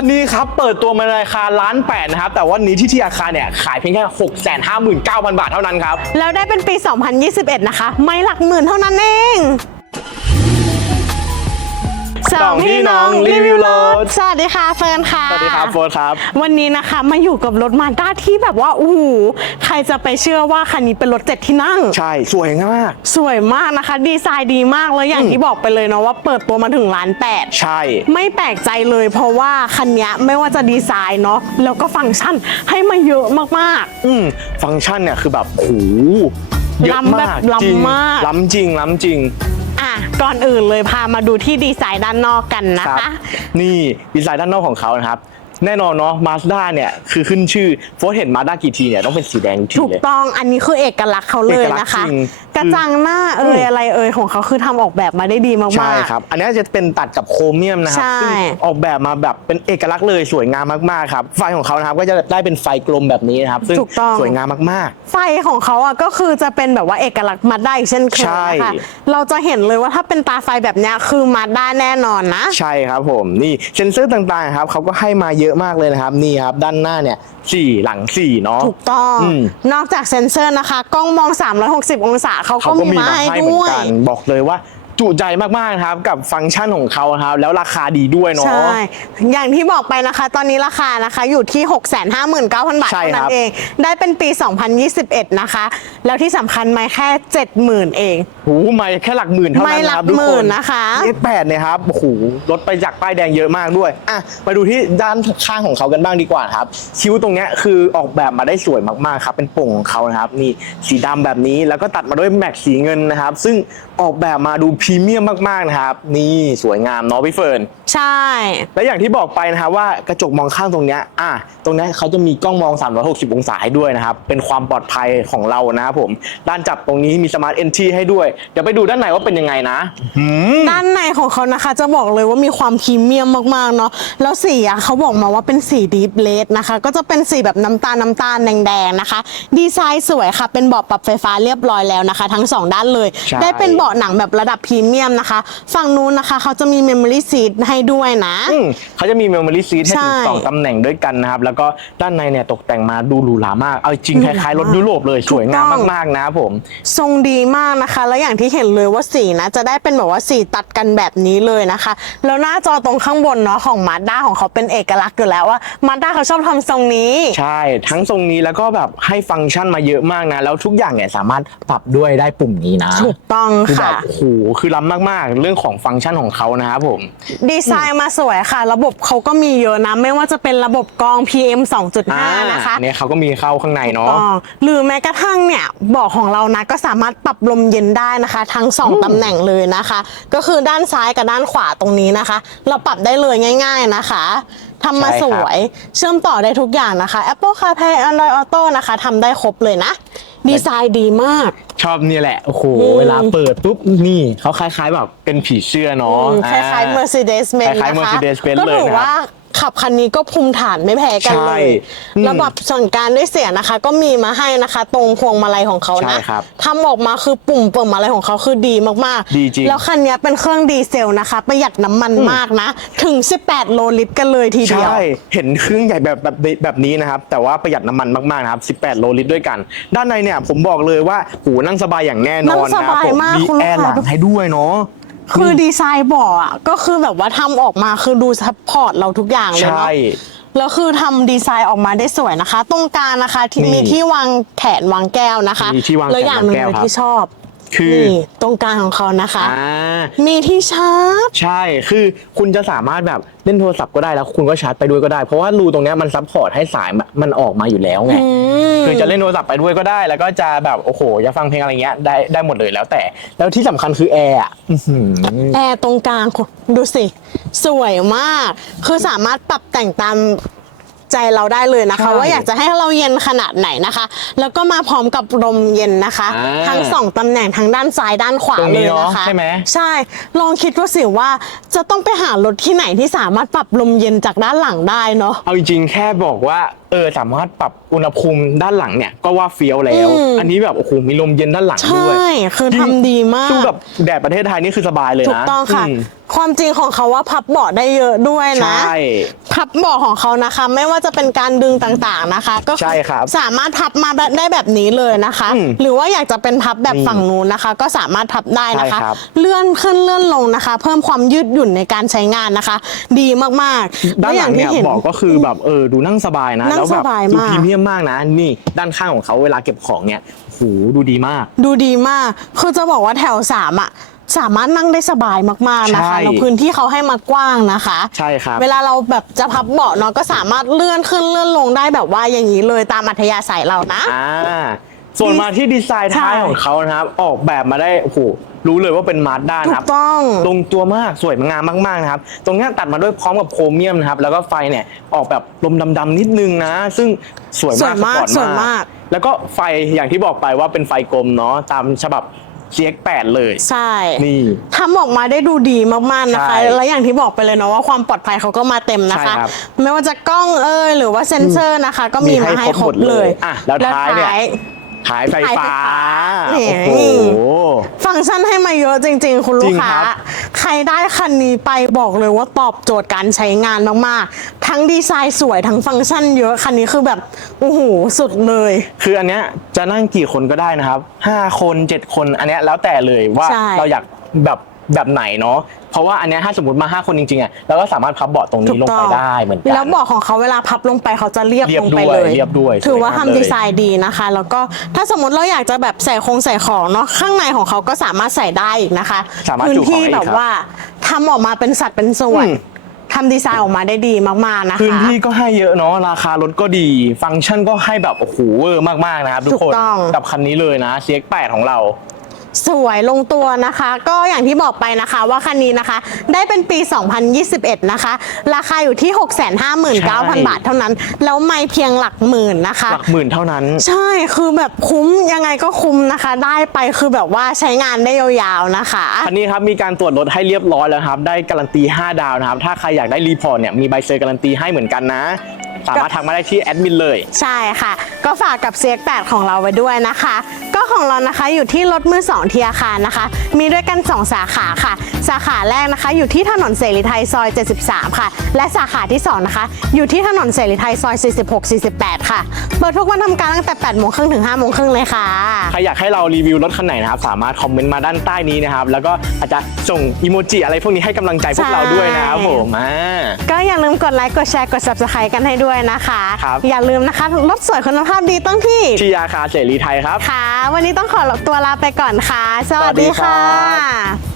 คันนี้ครับเปิดตัวมาในราคาล้านแปดนะครับ แต่วันนี้ที่ที่อาคารเนี่ยขายเพียงแค่ 6 5 9 0 0 0 บาทเท่านั้นครับ แล้วได้เป็นปี 2021 นะคะ ไม่หลักหมื่นเท่านั้นเอง สองพี่น้องรีวิวรถ สวัสดีค่ะเฟิร์นค่ะ สวัสดีครับโฟร์ครับ วันนี้นะคะมาอยู่กับรถมาด้าที่แบบว่าโอ้โหใครจะไปเชื่อว่าคันนี้เป็นรถเจ็ดที่นั่ง ใช่ สวยมาก สวยมากนะคะ ดีไซน์ดีมากแล้วอย่างที่บอกไปเลยเนาะว่าเปิดตัวมาถึงล้านแปดใช่ ไม่แปลกใจเลย เพราะว่าคันนี้ไม่ว่าจะดีไซน์เนาะแล้วก็ฟังก์ชันให้มาเยอะมากอืมฟังก์ชันเนี่ยคือแบบโหเยอะมากล้ำแบบล้ำจริงมากล้ำจริงล้ำจริงๆอะ ก่อนอื่นเลยพามาดูที่ดีไซน์ด้านนอกกันนะครัคะนี่ดีไซน์ด้านนอกของเขานะครับ แน่นอนเนาะมาสด้าเนี่ยคือขึ้นชื่อโฟร์เห็นมาด้ากี่ทีเนี่ยต้องเป็นสีแดงทุกทีถูกเลย ต้องอันนี้คือเอกลักษณ์เขาเลยนะคะ เอกลักษณ์จริง กระจังหน้าเอ่ยอะไรเอ่ยของเขาคือทำออกแบบมาได้ดีมากๆ ใช่ครับ อันนี้จะเป็นตัดกับโครเมียมนะครัใช่ ซึ่งออกแบบมาแบบเป็นเอกลักษณ์เลยสวยงามมากๆครับ ไฟของเขานะครับก็จะได้เป็นไฟกลมแบบนี้นะครับซึ่งถูกต้อง สวยงามมาก ไฟของเขาอะก็คือจะเป็นแบบว่าเอกลักษณ์มาได้เช่นเคยใช่ นะคะเราจะเห็นเลยว่าถ้าเป็นตาไฟแบบเนี้ยคือมาได้แน่นอนนะ ๆ ใช่ครับผมนี่เซ็นเซอร์ต่างๆครับเขาก็ให้มาเยอะมากเลยนะครับนี่ครับด้านหน้าเนี่ยสี่หลังสี่เนาะ ถูกต้อง อืม นอกจากเซ็นเซอร์นะคะ กล้องมอง 360 องศาเขาเขาก็ก็มีมีมามาให้ให้เหมือด้นวย กัน บอกเลยว่า จุใจมากๆนะครับกับฟังก์ชันของเขาครับแล้วราคาดีด้วยเนาะ ใช่ อย่างที่บอกไปนะคะ ตอนนี้ราคานะคะอยู่ที่ 659,000 บาทใช่เท่าครันั้บนเอง ได้เป็นปี 2021 นะคะ แล้วที่สำคัญไม่แค่ 70,000 เองหูไม่แค่หลักหมื่นเท่านั้นไม่หลันะกครับทุกหมื่คนนนะคะเอแปดเนี่ยครับโอ้โหรถไปจากป้ายแดงเยอะมากด้วยอะมาดูที่ด้านข้างของเขากันบ้างดีกว่าครับ คิ้วตรงเนี้ยคือออกแบบมาได้สวยมากๆครับเป็นโป่งของเขานะครับนี่สีดำแบบนี้แล้วก็ตัดมาด้วยแม็กสีเงินนะครับ ซึ่งออกแบบมาดูพรีเมียมมากๆนะครับ นี่สวยงามเนาะพี่เฟิร์น ใช่ และอย่างที่บอกไปนะครับว่ากระจกมองข้างตรงเนี้ยอะตรงเนี้ยเขาจะมีกล้องมอง 360 องศาให้ด้วยนะครับ เป็นความปลอดภัยของเรานะครับผม ด้านจับตรงนี้มีสมาร์ทเอนทีให้ด้วย เดี๋ยวไปดูด้านในว่าเป็นยังไงนะหืมด้านในของเขานะคะ จะบอกเลยว่ามีความพรีเมียมมากๆเนาะแล้วสีอะเขาบอกมาว่าเป็นสีดีฟเลดนะคะ ก็จะเป็นสีแบบน้ำตาลน้ำตาลแดงๆนะคะ ดีไซน์สวยค่ะ เป็นเบาะปรับไฟฟ้าเรียบร้อยแล้วนะคะ ทั้งสองด้านเลย ใช่ ได้เป็นเบาะหนังแบบระดับพรีเมียมนะคะ ฝั่งนู้นนะคะเขาจะมีเมมโมรี่ซีทให้ด้วยนะ อืมเขาจะมีเมมโมรี่ซีทให้ถึงใช่สองตำแหน่งด้วยกันนะครับ แล้วก็ด้านในเนี่ยตกแต่งมาดูหรูหรามาก เอาจริงคล้ายๆรถยุโรปเลย สวยงามมากๆนะครับผม ทรงดีมากนะคะ แล้วอย่างที่เห็นเลยว่าสีนะ จะได้เป็นแบบว่าสีตัดกันแบบนี้เลยนะคะ แล้วหน้าจอตรงข้างบนเนาะของมาด้าของเขาเป็นเอกลักษณ์อยู่แล้วว่ามาด้าเขาชอบทำทรงนี้ ใช่ ทั้งทรงนี้แล้วก็แบบให้ฟังก์ชันมาเยอะมากนะ แล้วทุกอย่างเนี่ยสามารถปรับด้วยได้ปุ่มนี้นะถูกต้องคือแบค่ะ บโอ้โหคือล้ำมากๆ เรื่องของฟังก์ชันของเขานะครับผม ดีไซน์มาสวยค่ะ ระบบเขาก็มีเยอะนะ ไม่ว่าจะเป็นระบบกรอง PM 2.5 นะคะเนี่ยเขาก็มีเข้าข้างในเนาะอ๋อหรือแม้กระทั่งเนี่ยเบอกของเรานะก็สามารถปรับลมเย็นได้นะคะ ทั้ง 2ตำแหน่งเลยนะคะ ก็คือด้านซ้ายกับด้านขวาตรงนี้นะคะ เราปรับได้เลยง่าย ๆนะคะทำมาใช่ครับสวยเชื่อมต่อได้ทุกอย่างนะคะ Apple CarPlay Android Auto นะคะทำได้ครบเลยนะ ดีไซน์ดีมาก ชอบเนี่ยแหละ โอ้โหอืมเวลาเปิดปุ๊บนี่เขาคล้ายๆแบบเป็นผีเสื้อเนาะอืมคล้ายๆอ่ Mercedes-Benz คล้ายๆนะคะ Mercedes-Benz ก็เลยถือนะครับว่า ขับคันนี้ก็ภูมิฐานไม่แพ้กันเลใช่ยอืมระบบสั่งการด้วยเสียงนะคะ ก็มีมาให้นะคะ ตรงพวงมาลัยของเขาใช่นะครับ ทำออกมาคือปุ่มเปิดมาลัยของเขาคือดีมากดีจริง แล้วคันนี้เป็นเครื่องดีเซลนะคะ ประหยัดน้ำมันมากนะ ถึง 18 โลลิตรกันเลยทีเดียว ใช่ เห็นเครื่องใหญ่แบบแบบแบบนี้นะครับ แต่ว่าประหยัดน้ำมันมากๆนะครับ 18 โลลิตรด้วยกัน ด้านในเนี่ยผมบอกเลยว่าโหนั่งสบายอย่างแน่นอนนั่งสนะครับบายผมมากมีคุณลูกแอร์หลังค้าให้ด้วยเนาะ คือดีไซน์เบาะอะก็คือแบบว่าทำออกมาคือดูซัพพอร์ตเราทุกอย่างเลยใช่ เนาะแล้วคือทำดีไซน์ออกมาได้สวยนะคะ ตรงกลางนะคะที่นี่มีที่วางแขนวางแก้วนะคะมีที่วางแขนแล้วอย่างหนึ่งวางแก้วเลยครับ ที่ชอบ คือ นี่ตรงกลางของเขานะคะ อ่า มีที่ชาร์จ ใช่ คือคุณจะสามารถแบบเล่นโทรศัพท์ก็ได้แล้วคุณก็ชาร์จไปด้วยก็ได้ เพราะว่ารูตรงเนี้ยมันซัพพอร์ตให้สายมันออกมาอยู่แล้วไงมคือจะเล่นโทรศัพท์ไปด้วยก็ได้ แล้วก็จะแบบโอ้โหจะฟังเพลงอะไรเงี้ยได้ได้หมดเลยแล้วแต่ แล้วที่สำคัญคือแอร์อะอื้อหือ แอร์ตรงกลางคุณดูสิ สวยมาก คือสามารถปรับแต่งตาม ใจเราได้เลยนะคะ ใช่ว่าอยากจะให้เราเย็นขนาดไหนนะคะ แล้วก็มาพร้อมกับลมเย็นนะคะ อ่าทั้งสองตำแหน่งทั้งด้านซ้ายด้านขวาตรงเลนี้ยเนอะนะคะใช่ไหม ใช่ ลองคิดว่าสิว่าจะต้องไปหารถที่ไหนที่สามารถปรับลมเย็นจากด้านหลังได้เนาะ เอาจริงๆแค่บอกว่าเออสามารถปรับอุณหภูมิด้านหลังเนี่ยก็ว่าเฟี้ยวแล้ว อืม อันนี้แบบโอ้โหมีลมเย็นด้านหลังใช่ด้วยคือทำดีมาก สู้กับแดดประเทศไทยนี่คือสบายเลยนะถูกต้องค่ะ มความจริงของเขาว่าพับเบาะได้เยอะด้วยนะใช่พับเบาะของเขานะคะ ไม่ว่าจะเป็นการดึงต่างๆนะคะ ก็อใช่ครับสามารถพับมาได้แบบนี้เลยนะคะ อืมหรือว่าอยากจะเป็นพับแบบนี่ฝั่งนู้นนะคะ ก็สามารถพับได้นะคะ ใช่ครับเลื่อนขึ้นเลื่อนลงนะคะ เพิ่มความยืดหยุ่นในการใช้งานนะคะ ดีมากๆด้านหลังเนี่ยและบอกก็คือแบบเออดูนั่งสบายนะนั่งแล้วแบบสบายดูมากพรีเมียมมากนะ นี่ด้านข้างของเขาเวลาเก็บของเนี่ยโหดูดีมาก ดูดีมาก คือจะบอกว่าแถวสามอะสามารถนั่งได้สบายมากๆนะคะใช่แล้วพื้นที่เขาให้มากว้างนะคะ ใช่ครับ เวลาเราแบบจะพับเบาะเนาะก็สามารถเลื่อนขึ้นเลื่อนลงได้แบบว่าอย่างนี้เลยตามอัธยาศัยเรานะอ่า ส่วนมาที่ดีไซน์ท้ายใช่ของเขานะครับ ออกแบบมาได้โอ้โหรู้เลยว่าเป็นมาสด้าถูนะคกรับต้องลงตัวมากสวยงามมากๆนะครับ ตรงเนี้ยตัดมาด้วยพร้อมกับโครเมียมนะครับแล้วก็ไฟเนี่ยออกแบบลมดำๆนิดนึงนะ ซึ่งสวยสมาวกยมากสปอร์ตสวยมาก แล้วก็ไฟอย่างที่บอกไปว่าเป็นไฟกลมเนาะตามฉบับ CX8 เลยใช่นี่ทำออกมาได้ดูดีมากๆนะคะใช่และอย่างที่บอกไปเลยเนาะว่าความปลอดภัยเขาก็มาเต็มนะคะใช่ครับไม่ว่าจะกล้องเอยหรือว่าเซ็นเซอร์นะคะ ก็มีมีให้มาให้ครบครหมบดเลเลยยอะแล้วท้ายเนี่ย ท้ายไฟฟ้าท้ายไฟฟ้านี่โอ้โห ฟังก์ชันให้มาเยอะจริง ๆ คุณลูจริกงค้าครับ ใครได้คันนี้ไปบอกเลยว่าตอบโจทย์การใช้งานมากๆ ทั้งดีไซน์สวยทั้งฟังก์ชันเยอะ คันนี้คือแบบโอ้โหสุดเลย คืออันเนี้ยจะนั่งกี่คนก็ได้นะครับ 5 คน 7 คนอันเนี้ยแล้วแต่เลยว่าใช่ เราอยากแบบแบบไหนเนาะ เพราะว่าอันเนี้ยถ้าสมมติมา 5 คนจริงๆอะเราก็สามารถพับเบาะตรงถูนี้กลงต้ไปองได้เหมือนกัน แล้วเบาะของเขาเวลาพับลงไปเขาจะเรียบเรียบลงไปด้วยเลย เรียบด้วยถือว่าสวยงามทำเลยดีไซน์ดีนะคะ แล้วก็ถ้าสมมติเราอยากจะแบบใส่คงใส่ของเนาะข้างในของเขาก็สามารถใส่ได้อีกนะคะสามารถพื้จุนของที่ได้อีกแบบครับ ว่าทำออกมาเป็นสัดเป็นส่วนอืมทำดีไซน์ออกมาได้ดีมากๆนะคะ พื้นที่ก็ให้เยอะเนาะราคารถก็ดี ฟังก์ชันก็ให้แบบโอ้โหเวอร์มากๆนะครับทุกถูคนกต้อง กับคันนี้เลยนะ CX8 ของเรา สวยลงตัวนะคะ ก็อย่างที่บอกไปนะคะว่าคันนี้นะคะ ได้เป็นปี 2021 นะคะ ราคาอยู่ที่ใช่659,000 บาทเท่านั้น แล้วไม่เพียงหลักหมื่นนะคะ หลักหมื่นเท่านั้น ใช่คือแบบคุ้มยังไงก็คุ้มนะคะ ได้ไปคือแบบว่าใช้งานได้ยาวๆนะคะคันนี้ครับมีการตรวจรถให้เรียบร้อยแล้วครับ ได้การันตี 5 ดาวนะครับ ถ้าใครอยากได้รีพอร์ตเนี่ยมีใบเซอร์การันตีให้เหมือนกันนะ สามารถทักมาได้ที่แอดมินเลย ใช่ค่ะ ก็ฝากกับ CX8 ของเราไว้ด้วยนะคะ ก็ของเรานะคะอยู่ที่รถมือสองที่อาคารนะคะ มีด้วยกัน 2 สาขาค่ะ สาขาแรกนะคะ อยู่ที่ถนนเสรีไทยซอย 73 ค่ะ และสาขาที่ 2 นะคะ อยู่ที่ถนนเสรีไทยซอย 46 48 ค่ะ เปิดทุกวันทำการตั้งแต่8โมงครึ่งถึง5โมงครึ่งเลยค่ะ ใครอยากให้เรารีวิวรถคันไหนนะครับ สามารถคอมเมนต์มาด้านใต้นี้นะครับ แล้วก็อาจจะส่งอีโมจิอะไรพวกนี้ให้กำลังใจพวกเราด้วยนะครับผมอ่าก็อย่า ลืมกดไลค์ กดแชร์ กด subscribe กันให้ด้วยนะคะ ครับ อย่าลืมนะคะรถสวยคุณภาพดีต้องที่ ที่อาคาเสรีไทยครับ ค่ะ วันนี้ต้องขอตัวลาไปก่อนค่ะ สวัสดีสวัสดีครั ค่ะ